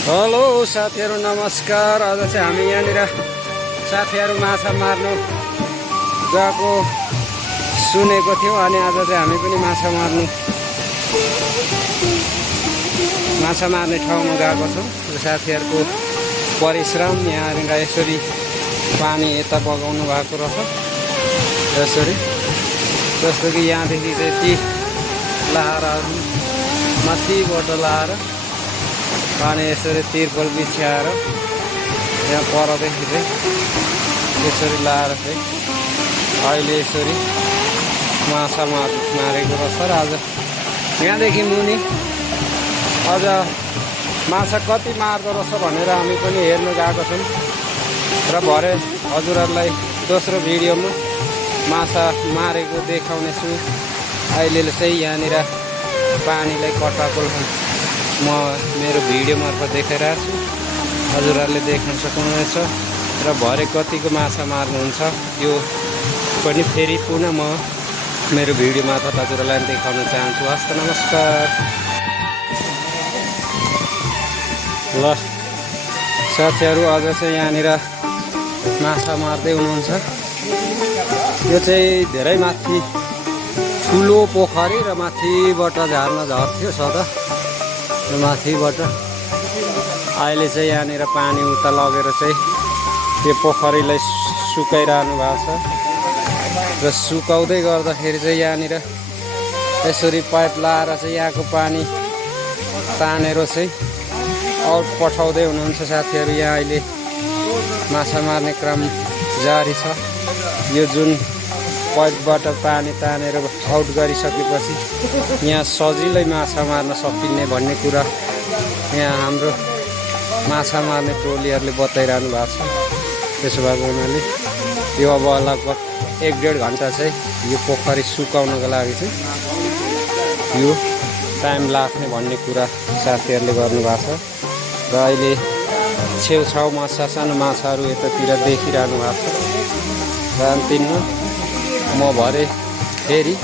Hello साथीहरु नमस्कार। आज चाहिँ हामी यहाँनिर साथीहरु माछा मार्नु गएको सुनेको थियौं अनि आज चाहिँ हामी पनि माछा मार्ने ठाउँमा गएको छौं। साथीहरुको परिश्रम यहाँनिर यसरी पानी यता बगाउनु भएको रहेछ। यसरी जस्तो कि यहाँदेखि चाहिँ ती लहराहरु माथिबाट लाएर पानी यसरी तिर्पल बिछ्याएर यहाँ परदेखि चाहिँ यसरी लाएर चाहिँ अहिले यसरी माछा मारेको रहेछ। र आज यहाँदेखि मुनि अझ माछा कति मार्दो रहेछ भनेर हामी पनि हेर्न गएको छौँ। र भरे हजुरहरूलाई दोस्रो भिडियोमा माछा मारेको देखाउनेछु। अहिले चाहिँ यहाँनिर पानीलाई कटाको म मेरो भिडियो मार्फत देखाइरहेको छु। हजुरहरूले देख्न सक्नुहुनेछ। र भरे कतिको माछा मार्नुहुन्छ यो पनि फेरि पुनः म मेरो भिडियो मार्फत हजुरहरूलाई देखाउन चाहन्छु। हस्त नमस्कार। ल साथीहरू अझ चाहिँ यहाँनिर माछा मार्दै हुनुहुन्छ। यो चाहिँ धेरै माथि ठुलो पोखरी र माथिबाट झर्न झर्थ्यो सदा। माथिबाट अहिले चाहिँ यहाँनिर पानी उता लगेर चाहिँ यो पोखरीलाई सुकाइरहनु भएको छ। र सुकाउँदै गर्दाखेरि चाहिँ यहाँनिर यसरी पाइप लाएर चाहिँ यहाँको पानी तानेर चाहिँ आउट पठाउँदै हुनुहुन्छ साथीहरू। यहाँ अहिले माछा मार्ने क्रम जारी छ। यो जुन पाइपबाट पानी तानेर आउट गरिसकेपछि यहाँ सजिलै माछा मार्न सकिने भन्ने कुरा यहाँ हाम्रो माछा मार्ने टोलीहरूले बताइरहनु भएको छ। त्यसो भएको हुनाले यो अब लगभग 1-1.5 घन्टा चाहिँ यो पोखरी सुकाउनको लागि चाहिँ यो टाइम लाग्ने भन्ने कुरा साथीहरूले गर्नुभएको छ। र अहिले छेउछाउमा सानो माछाहरू यतातिर देखिरहनु भएको छ। र अन्तिममा म भरे फेरि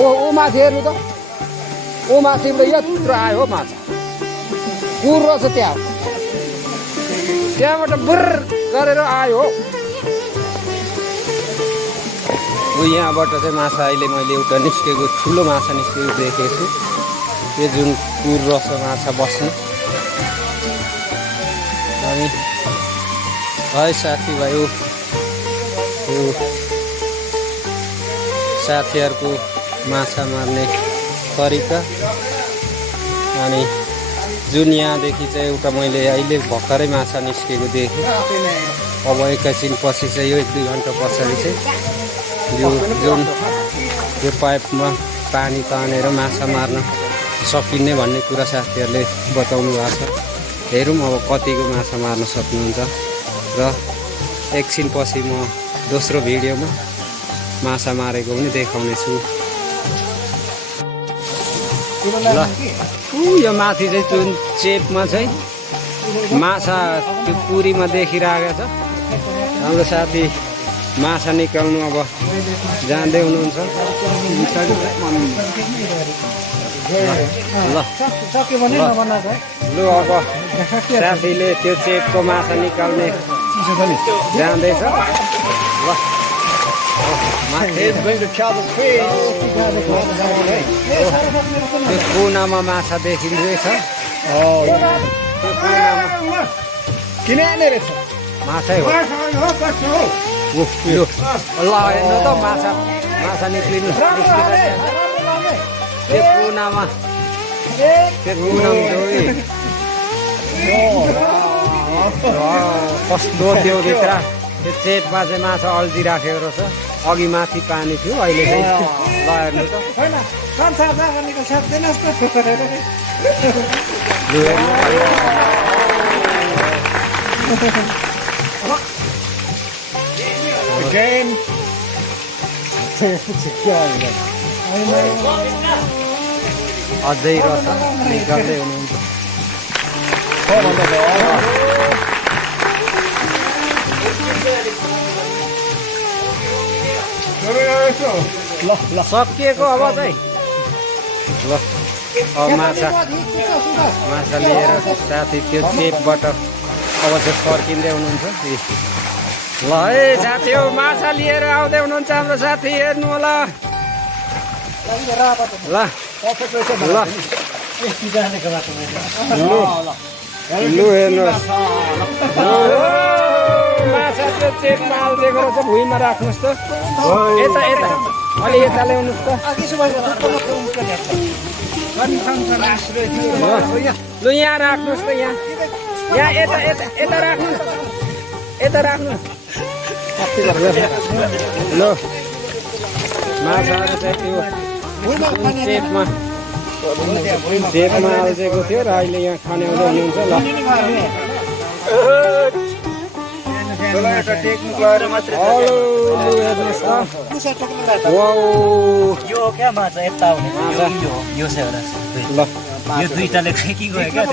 ओ माथि हेर्नु त, ओ माथिबाट यत्रो आयो माछा कुरो छ। त्यहाँबाट बुर गरेर आयो। यहाँबाट चाहिँ माछा अहिले मैले एउटा निस्केको ठुलो माछा निस्केको देखेको छु। यो जुन कुर रहेछ माछा बस्ने। अनि है साथीभाइ यो साथीहरूको माछा मार्ने तरिका। अनि जुन यहाँदेखि चाहिँ एउटा मैले अहिले भर्खरै माछा निस्केको देखेँ। अब एकैछिन पछि चाहिँ यो 1-2 घन्टा पछाडि चाहिँ यो जुन यो पाइपमा पानी तानेर माछा मार्न सकिने भन्ने कुरा साथीहरूले बताउनु भएको छ। हेरौँ अब कतिको माछा मार्न सक्नुहुन्छ। र एकछिन पछि म दोस्रो भिडियोमा माछा मारेको पनि देखाउने छु। ल यो माथि चाहिँ जुन चेपमा चाहिँ माछा त्यो पुरीमा देखिरहेको छ। हाम्रो साथी माछा निकाल्नु अब जाँदै हुनुहुन्छ। ल अब साथीले त्यो चेपको माछा निकाल्ने जाँदैछ। ल त्यो कुनामा माछा देखिँदैछ। त्यो कुनामा किन आने रहेछ माछै हो। ल हेर्नु त माछा निक्लिनु। त्यो कुनामा कस्तो त्यो भित्र त्यो चेपमा चाहिँ माछा अल्झिराखेको रहेछ। अघि माथि पानी थियो, अहिले चाहिँ ल हेर्नु त। अझै रहेछ निकाल्दै हुनुहुन्छ। ल सकिएको अब चाहिँ। ल अब माछा लिएर साथी त्यो चेपबाट अब चाहिँ फर्किँदै हुनुहुन्छ। ल है साथी हो माछा लिएर आउँदै हुनुहुन्छ हाम्रो साथी हेर्नु होला। ल लु हेर्नुहोस् माछा त्यो चेपमा हालिदिएको रहेछ भुइँमा राख्नुहोस् त। यता यता अलि यता ल्याउनुहोस् त। लु यहाँ राख्नुहोस् त यहाँ यहाँ यता यता यता राख्नु यता राख्नु। ल माछाहरू चाहिँ त्यो चेपमा हालिदिएको थियो र अहिले यहाँ खाने हुँदै हुनुहुन्छ। ल हेर्नुहोस् त यो क्या माछा यता आउने यो ल यो दुईटाले फेकि गयो क्या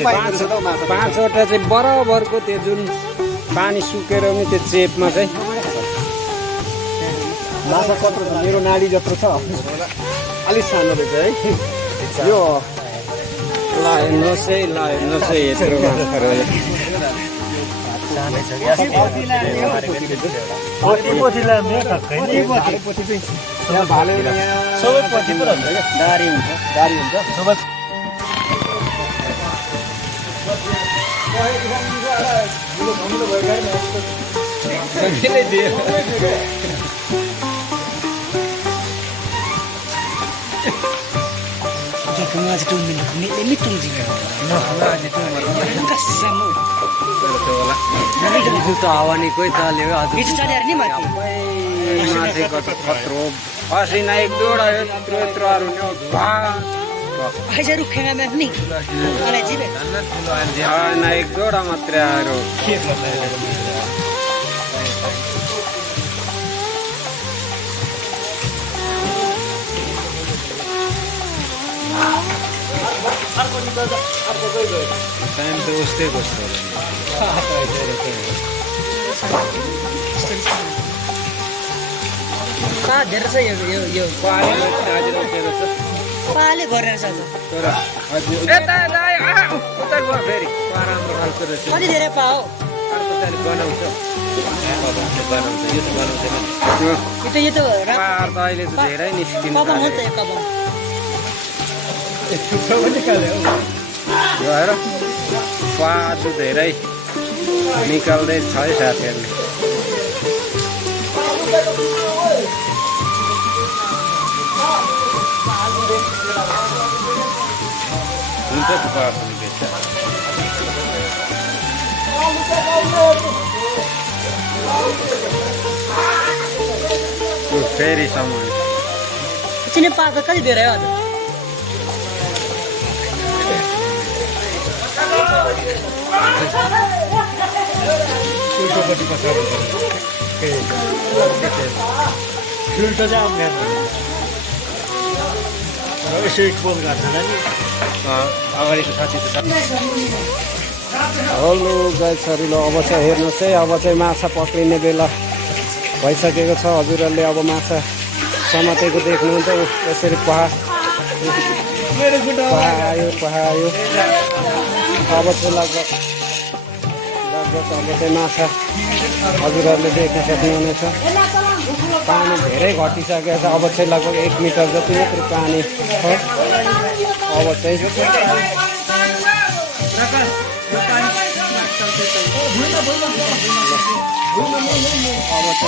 पाँचवटा चाहिँ बराबरको त्यो जुन पानी सुकेर पनि त्यो चेपमा चाहिँ माछा कत्रो छ मेरो नाडी जत्रो छ अलिक सानो रहेछ है यो। ल हेर्नुहोस् है ल हेर्नुहोस् है यत्रो माछाहरू सबै पछि पो दारी हुन्छ सबै हावानी कोही चल्यो माछेको खत्रो असिना एक दुईवटा यत्रो यत्रोहरू एक दुईवटा मात्रै आएर टाइम त उस्तै कस्तो धेरै छ यो पाले गरेर छ यता उता गयो फेरि राम्रो खालको रहेछ कति धेरै पाओ बनाउँछ यो त पार त अहिले त धेरै निस्किनु हेर पाजु धेरै निकाल्दै छ है साथीहरूले। हुन्छ त फेरि समय चिने पाएको कति धेरै हो हेलो गाइसहरू, अब चाहिँ हेर्नुहोस् है, अब चाहिँ माछा पक्रिने बेला भइसकेको छ। हजुरहरूले अब माछा समातेको देख्नुहुन्छ। यसरी पहायो अब चाहिँ लगभग अब चाहिँ माछा हजुरहरूले देख्न सक्नुहुनेछ। पानी धेरै घटिसकेको छ। अब चाहिँ लगभग 1 मिटर जति मात्रै पानी छ। अब चाहिँ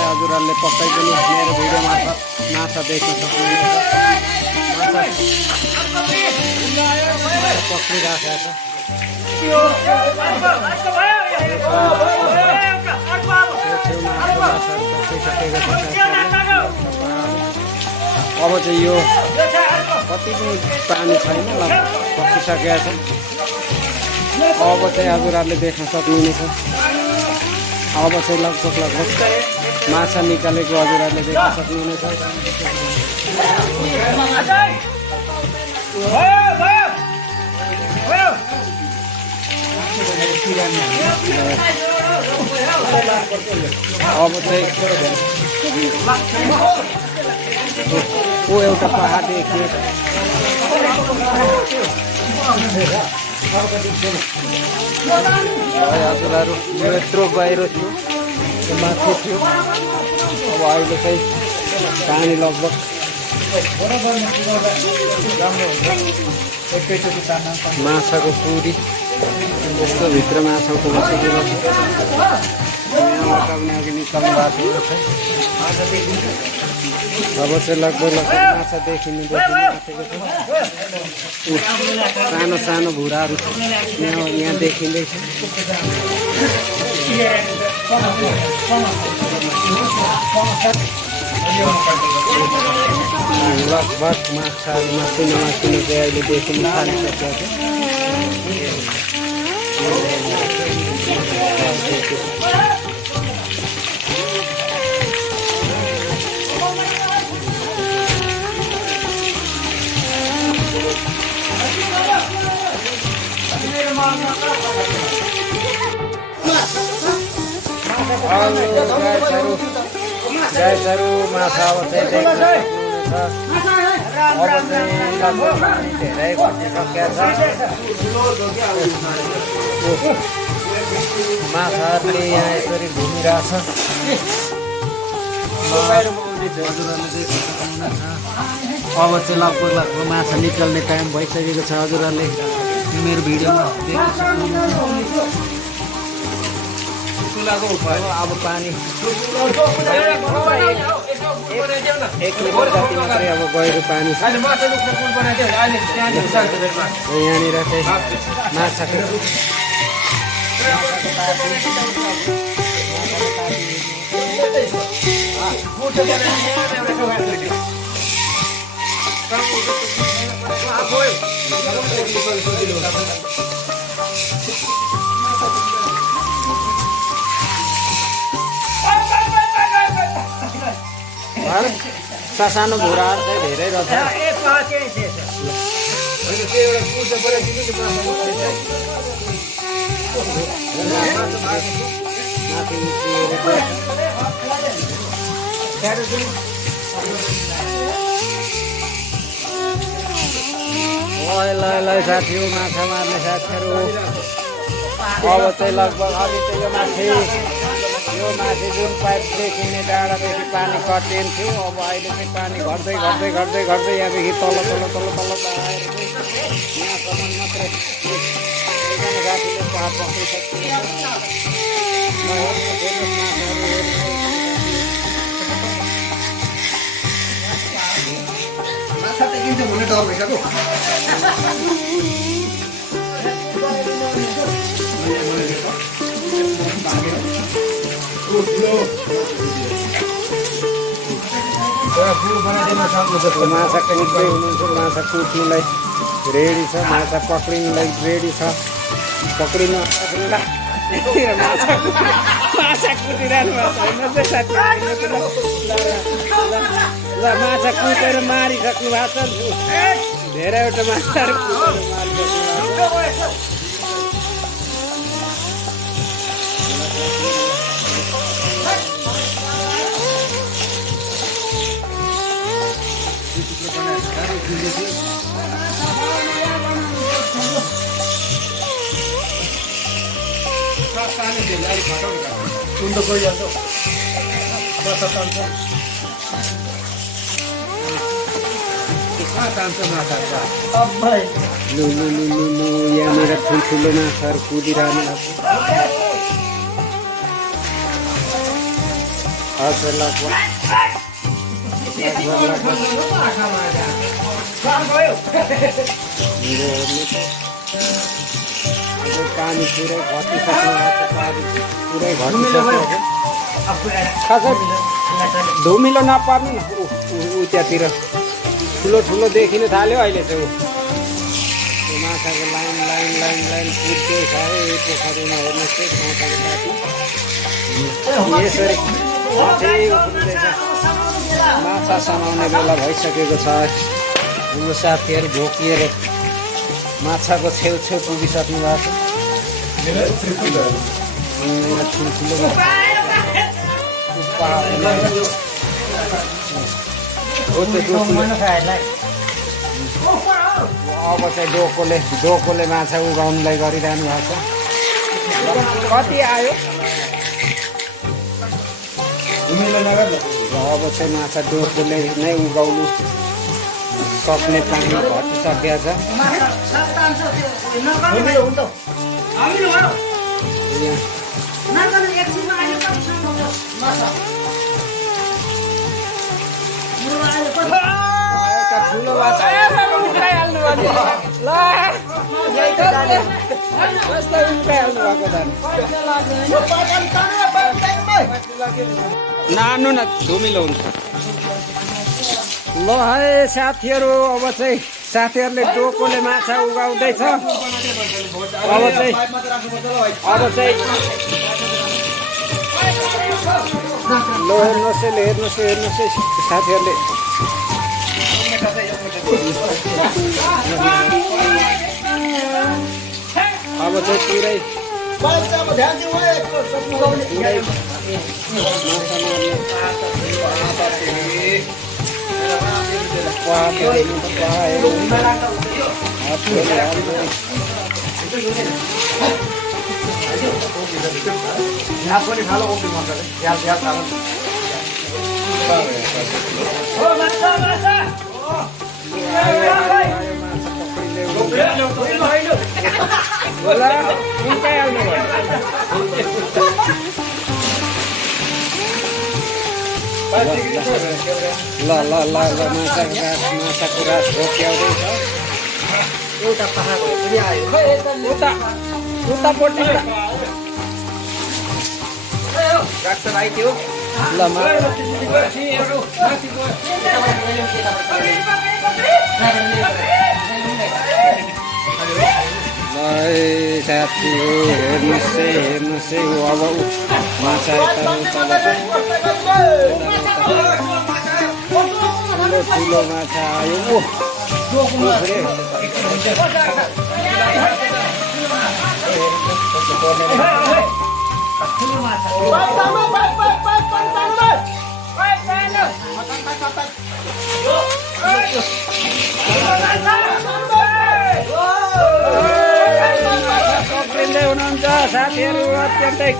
हजुरहरूले पक्कै पनि मेरो भिडियो मार्फत माछा देख्न सक्नुहुनेछ। पक्रिराखेको छ। अब चाहिँ यो कति पनि पानी छैन, पक्रिसकेको छ। अब चाहिँ हजुरहरूले देख्न सक्नुहुनेछ। अब चाहिँ लगभग माछा निकालेको हजुरहरूले देख्न सक्नुहुनेछ। अब चाहिँ एउटा पहाड देखियो। हजुरहरू यो यत्रो गहिरो थियो त्यो माथि थियो अब अहिले चाहिँ पानी लगभग माछाको पुरी यस्तो भित्र माछाको बसेको छ यहाँबाट पनि अघि निकाल्नु भएको छ अब चाहिँ लगभग माछा देखिनु आँटेको छ सानो सानो भुराहरू यहाँ देखिँदैछ लगभग माछाहरू मासिनो मासिनो चाहिँ अहिले देखिनु थालिसकेको छ गाइसहरू माछा अब चाहिँ देख्न सक्नुहुनेछ अब चाहिँ लगभग धेरै बसिसकेको छ माछाहरूले यहाँ यसरी घुमिरहेछ अब चाहिँ लगभग माछा निकाल्ने टाइम भइसकेको छ हजुरहरूले मेरो भिडियोमा देख्न सक्नुहुन्छ अब पानी 1 लिटर जति मात्रै अब गहिरो पानी छ यहाँनिर चाहिँ माछाको सानो भुराहरू चाहिँ धेरै रहेछ ल साथी माछा मार्ने साथीहरू अब चाहिँ लगभग अघि चाहिँ यो माथि जुन पाइपदेखि डाँडादेखि पानी कटिन्थ्यो अब अहिले चाहिँ पानी घट्दै घट्दै घट्दै घट्दै यहाँदेखि तल तल तल तल आएर चाहिँ यहाँसम्म मात्रै एकजना साथीले पार माछा निकै हुनुहुन्छ माछा कुट्नुलाई रेडी छ माछा पक्रिनुलाई रेडी छ पक्रिनु माछा कुटिरहनु भएको छैन ल माछा कुटेर मारिसक्नु भएको छ धेरैवटा माछाहरू यहाँनिर ठुल्ठुलो माछाहरू कुदिरहनु हजुर लगभग पानी पुरै घटिसक्यो धुमिलो नपर्नु न ऊ त्यहाँतिर ठुलो ठुलो देखिन थाल्यो अहिले चाहिँ ऊ माछाको लाइन लाइन लाइन लाइन कुद्दै छ है पोखरीमा हेर्नुहोस् माछाको साथी यसरी उफ्रिँदैछ माछा समाउने बेला भइसकेको छ हाम्रो साथीहरू झोकिएर माछाको छेउछेउ पुगिसक्नु भएको छ ठुल्ठुलो अब चाहिँ डोकोले माछा उगाउनुलाई गरिरहनु भएको छ। कति आयो? अब चाहिँ माछा डोकोले नै उगाउनु सक्ने पानी घटिसकेको छ। ठुलो माछा उक्राइहाल्नु भयो ल कस्तो उक्राइहाल्नु भएको त नानु न धुमिलो हुन्छ। ल है साथीहरू, अब चाहिँ साथीहरूले डोकोले माछा उगाउँदैछ। अब चाहिँ ल हेर्नुहोस् साथीहरूले अब चाहिँ पुरै माछाको रास रोक्याउँदैछ। एउटा पखाएको पनि आयो उतापट्टि राख्छ भाइ त्यो ल साथी हो हेर्नुहोस् है अब माछा ठुलो माछा आयो। पक्रिँदै हुनुहुन्छ साथीहरू अत्यन्तै।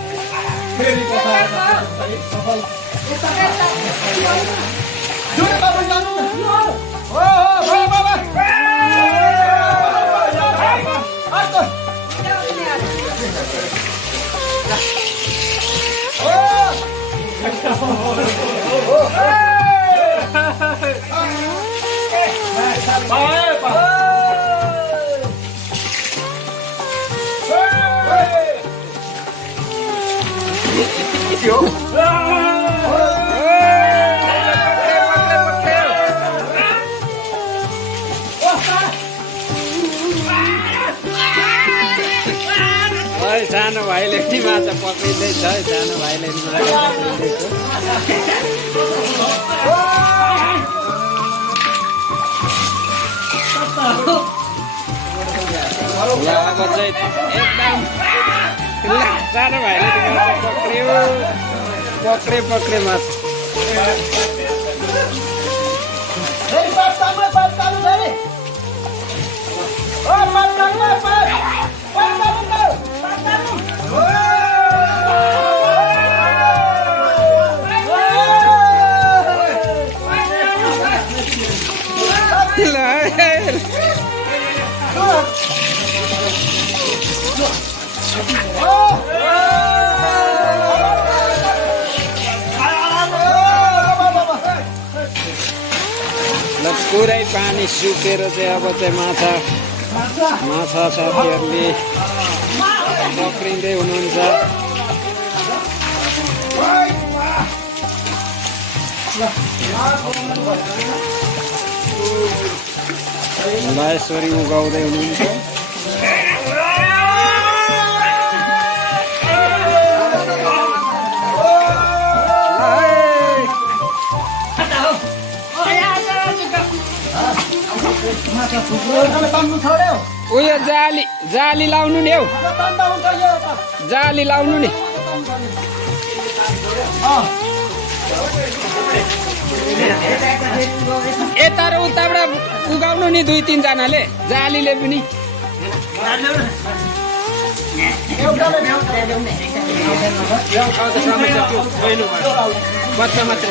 सानो भाइले नि माछा पक्रिँदैछ है, सानो भाइले नि माछा पक्रिँदैछ। अब चाहिँ एकदम सानो भाइले नि माछा पक्रे माछा। पुरै पानी सुकेर चाहिँ अब चाहिँ माछा साथीहरूले पक्रिँदै हुनुहुन्छ। यसरी उगाउँदै हुनुहुन्छ। उयो जाली लाउनु नि हौ, जाली लाउनु नि। यता र उताबाट उगाउनु नि 2-3 जनाले जालीले पनि बच्चा मात्र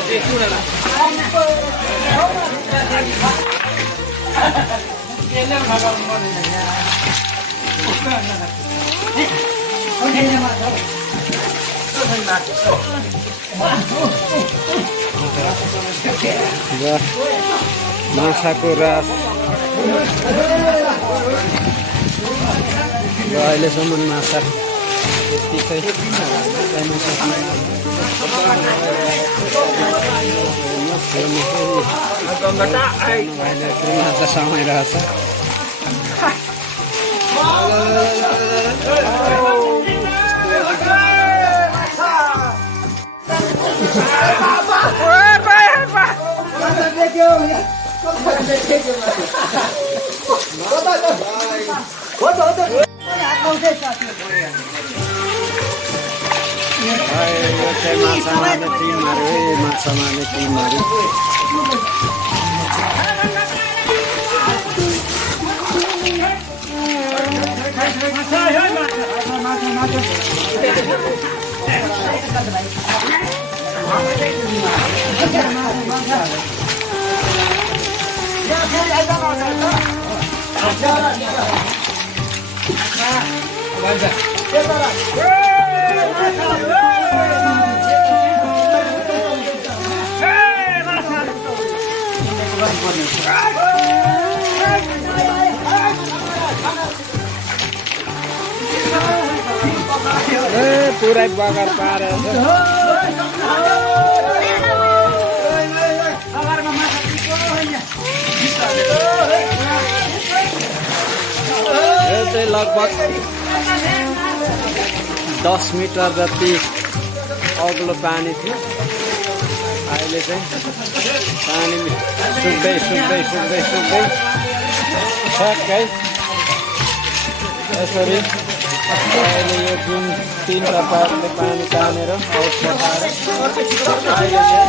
माछाको रस र अहिलेसम्म माछा यति चाहिँ माछा समाइरहेछ माछा मार्ने टिमहरू पुरै बगर पारेर यो चाहिँ लगभग 10 मिटर जति अग्लो पानी थियो। अहिले चाहिँ पानी सुक्दै सुक्दै सुक्दै सुक्दै ठ्याक्कै यसरी अहिले यो जुन 3टा पाइपले पानी तानेर आउँछ अहिले चाहिँ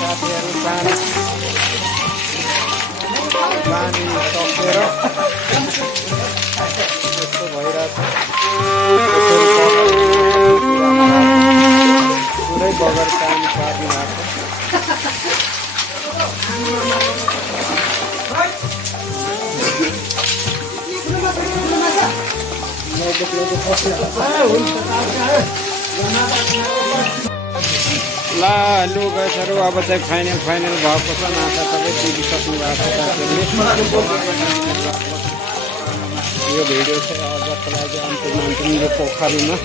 साथीहरू पानी सकेर यस्तो भइरहेछ। पुरै बगर पानी पार्नु भएको ल लु गएछहरू अब चाहिँ फाइनल भएको छ। माछा सबै पुगिसक्नु भएको छ। यो भिडियो चाहिँ अझको लागि अन्तिम यो पोखरीमा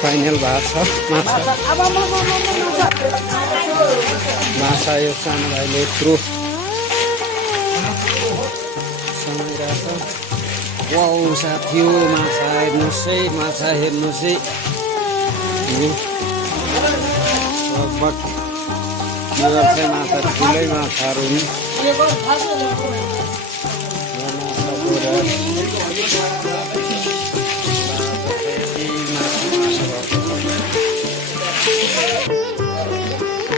फाइनल भएको छ। माछा यो सानो भाइले यत्रो समाइरहेछ। वाउ साथी हो माछा हेर्नुहोस् है, माछा हेर्नुहोस् है। लगभग यो चाहिँ माछा ठुलै माछाहरू हुन्।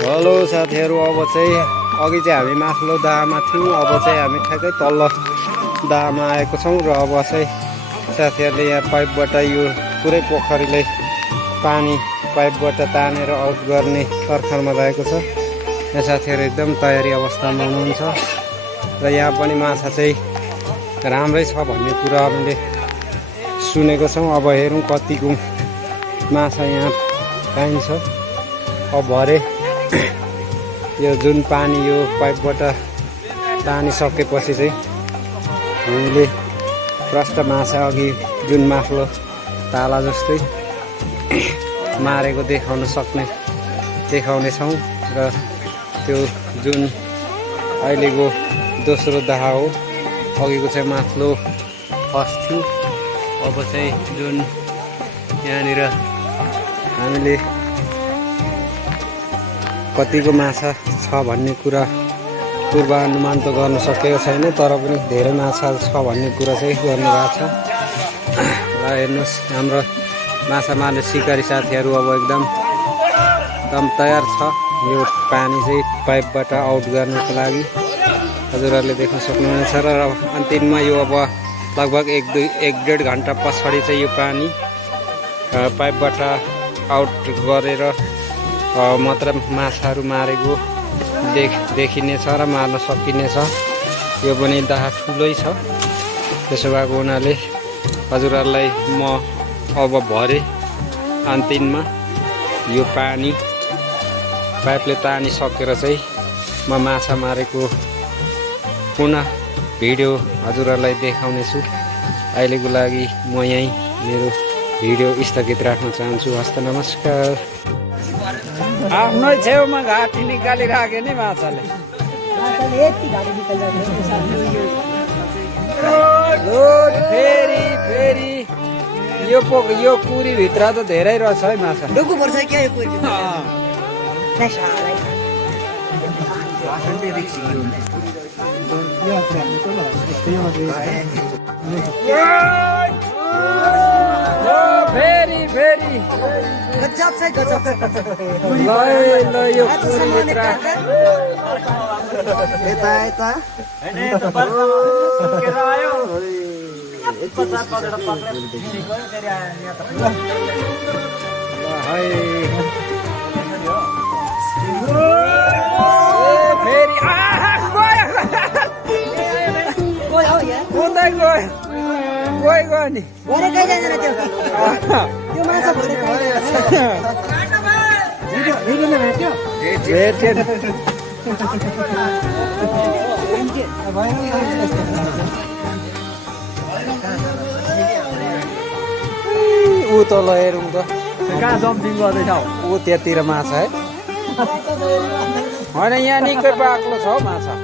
हेलो साथीहरू, अब चाहिँ अघि चाहिँ हामी माथिल्लो दाहमा थियौँ, अब चाहिँ हामी ठ्याक्कै तल्लो दाहमा आएको छौँ। र अब चाहिँ साथीहरूले यहाँ पाइपबाट यो पुरै पोखरीलाई पानी पाइपबाट तानेर आउट गर्ने तरखारमा रहेको छ। यहाँ साथीहरू एकदम तयारी अवस्थामा हुनुहुन्छ र यहाँ पनि माछा चाहिँ राम्रै छ भन्ने कुरा हामीले सुनेको छौँ। अब हेरौँ कतिको माछा यहाँ पाइन्छ। अब भरे यो जुन पानी यो पाइपबाट तानिसकेपछि चाहिँ हामीले प्रष्ट माछा अघि जुन माथिल्लो ताला जस्तै मारेको देखाउनेछौँ। र त्यो जुन अहिलेको दोस्रो दाहा हो, अघिको चाहिँ माथिल्लो फर्स्ट थियो। अब चाहिँ जुन यहाँनिर हामीले कतिको माछा छ भन्ने कुरा पूर्वानुमान त गर्न सकेको छैन, तर पनि धेरै माछा छ भन्ने कुरा चाहिँ गर्नुभएको छ। र हेर्नुहोस् हाम्रो माछा मार्ने सिकारी साथीहरू अब एकदम तयार छ। यो पानी चाहिँ पाइपबाट आउट गर्नको लागि हजुरहरूले देख्न सक्नुहुनेछ र अन्तिममा यो अब लगभग 1-1.5 घन्टा पछाडि चाहिँ यो पानी पाइपबाट आउट गरेर मात्र माछाहरू मारेको देखिनेछ र मार्न सकिनेछ। यो पनि दाहा ठुलै छ, त्यसो भएको हुनाले हजुरहरूलाई म अब भरे अन्तिममा यो पानी पाइपले तानिसकेर चाहिँ म माछा मारेको पुनः भिडियो हजुरहरूलाई देखाउनेछु। अहिलेको लागि म यहीँ मेरो भिडियो स्थगित राख्न चाहन्छु। हस्त नमस्कार। आफ्नै छेउमा घाँटी निकालिराख्यो नि माछाले। फेरि फेरि यो कुरीभित्र त धेरै रहेछ है माछा। डुकु पर्छ क्या यो कुरी? फेरि फेरि गजब छ गजब। ल यो कुरीभित्र यता यता फेरि गयो नि भरे कहीँ जाँदैन त्यो माछा भरे भेट्यो ऊ तल हेरौँ त कहाँ जम्पिङ गर्दैछ ऊ त्यतिर माछा है होइन यहाँ निकै बाक्लो छ हौ माछा।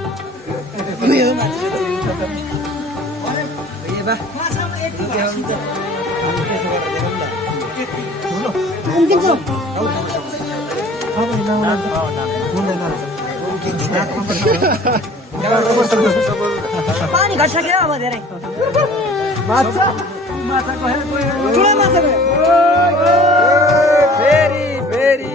पानी घटिसक्यो अब धेरै माछा ठुलो माछा फेरि फेरि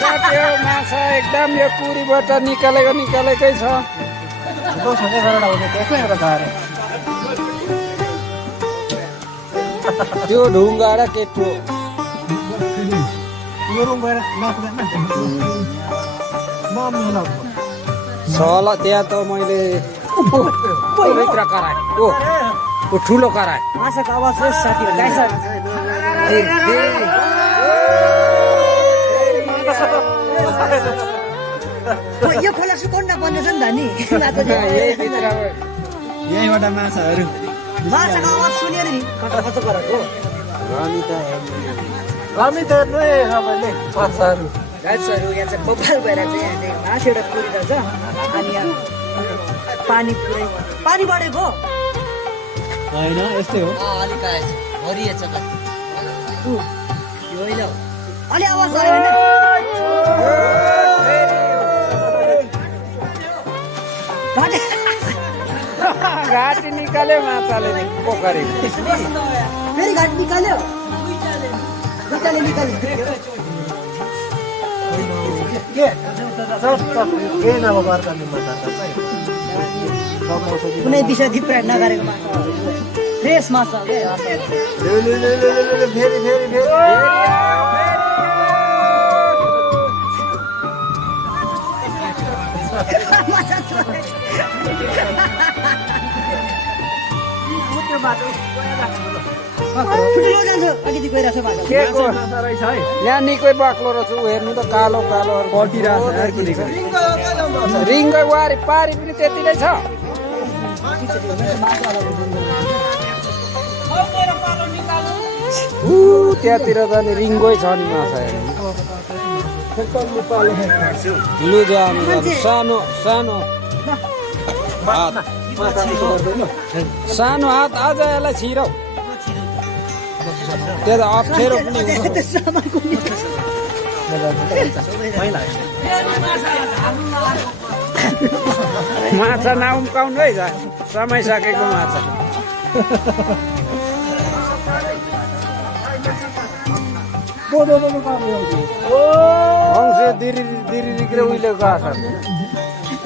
काट्यो माछा एकदम यो कुरीबाट निकालेकै छ। त्यो ढुङ्गा र केटो सल त्यहाँ त मैले भित्र कराएँ ओ ठुलो कराएँ माछाको आवाज हो साथीहरू गाइस। यो खोला सुकाउन पर्ने छ नि त नि यहीँबाट माछाहरू माछाको आवाज सुनेर नि खच गरेको माछाहरू गाइसहरू यहाँ चाहिँ बब्बाल भएर चाहिँ यहाँ चाहिँ मासु एउटा कुरिरहेछ अनि यहाँ पानी बढेको होइन यस्तै हो। अलिक भरिएछ त अलि आवाज आयो होइन घाँटी निकाल्यो माछाले पोखरी फेरि घाँटी निकाल्यो दुईटाले निकाल्यो कुनै विषय धिप्रा नगरेको माछा फ्रेस माछा ठुलो जान्छ अलिकति गइरहेछ बाटो यहाँ निकै बाक्लो रहेछ ऊ हेर्नु त कालो कालो रिङ्गै वारी पारी पनि त्यति नै छ। त्यहाँतिर त नि रिङ्गै छ नि माछा लुजानु सानो सानो हात सानो हात आज यसलाई छिराउ त्यो त अप्ठ्यारो पनि माछा नउम्काउनु है समय सकेको माछा हंसे दिरी दिरी उहिलेको आशा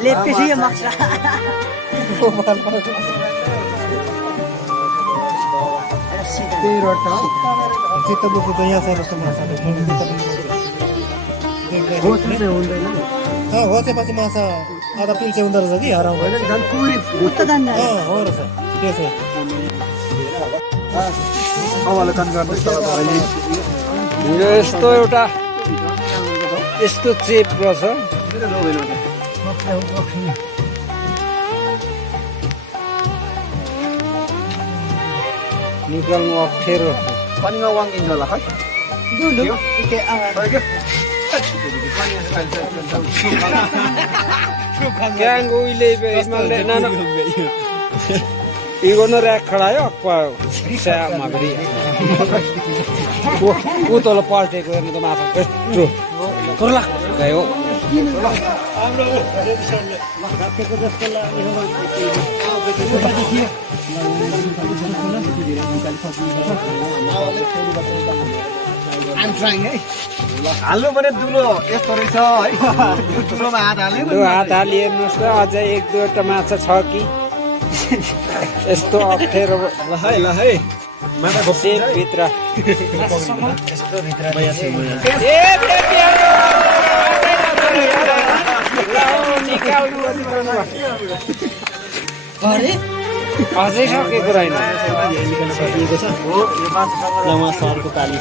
लेप्पेछु यो मक्सा होसेपछि माछा आधा पिल्से हुँदो रहेछ कि हराउँदैन उता जान्न हो रहेछ त्यसो यो यस्तो एउटा यस्तो चेप गर्छ निकाल्नु अप्ठ्यारो Gang uile ismalle nana. Igono rek khada yo akpa sa magri. Wo to la palte ko ne to ma sa. Tro. Korla. Gayo. I'm trying है हाल्नु पनि दुलो यस्तो रहेछ है दुलोमा हात हाल्यो त्यो हात हाली हेर्नुहोस् त अझै एक दुईवटा माछा छ कि यस्तो अप्ठ्यारो ल है माछा घोप्से भित्र यस्तो भित्र अरे अझै सकेको रहेन सकिएको छ हो यो माछा लमा सरको काली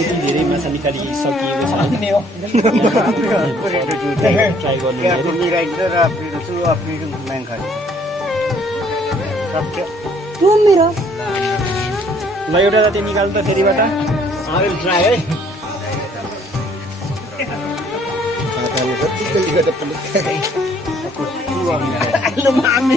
यति धेरै माछा निकालिसकिएको छ ट्राई मेरो ल एउटा जति निकाल्नु त फेरिबाट ट्राई है Lumami.